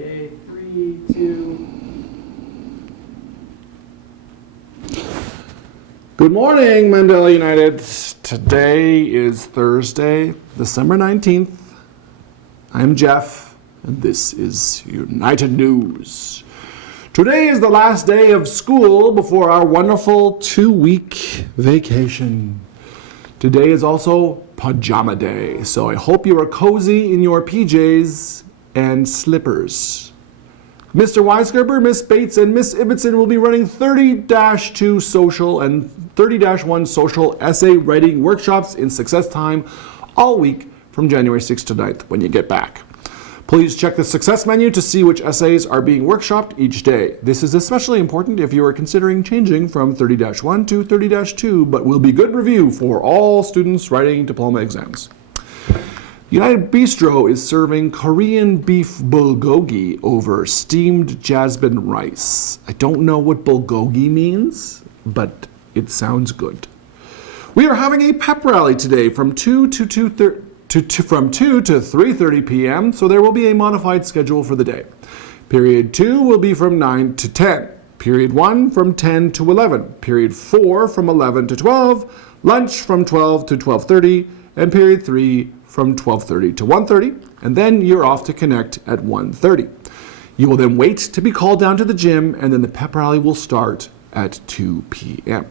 Okay, 3, 2. Good morning, Mandela United. Today is Thursday, December 19th. I'm Jeff, and this is United News. Today is the last day of school before our wonderful 2-week vacation. Today is also pajama day, so I hope you are cozy in your PJs and slippers. Mr. Weisgerber, Miss Bates, and Miss Ibbotson will be running 30-2 social and 30-1 social essay writing workshops in success time all week from January 6th to 9th when you get back. Please check the success menu to see which essays are being workshopped each day. This is especially important if you are considering changing from 30-1 to 30-2, but will be good review for all students writing diploma exams. United Bistro is serving Korean beef bulgogi over steamed jasmine rice. I don't know what bulgogi means, but it sounds good. We are having a pep rally today from 2 to 3:30 p.m., so there will be a modified schedule for the day. Period 2 will be from 9 to 10. Period 1 from 10 to 11. Period 4 from 11 to 12. Lunch from 12 to 12:30. And period 3 from 12:30 to 1:30. And then you're off to connect at 1:30. You will then wait to be called down to the gym, and then the pep rally will start at 2 p.m.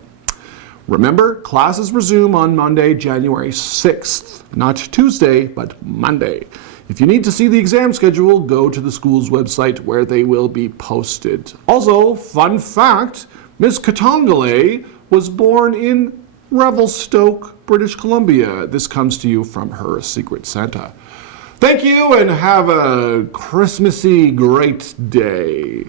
Remember, classes resume on Monday, January 6th. Not Tuesday, but Monday. If you need to see the exam schedule, go to the school's website where they will be posted. Also, fun fact, Miss Katongale was born in Revelstoke, British Columbia. This comes to you from her Secret Santa. Thank you and have a Christmassy great day.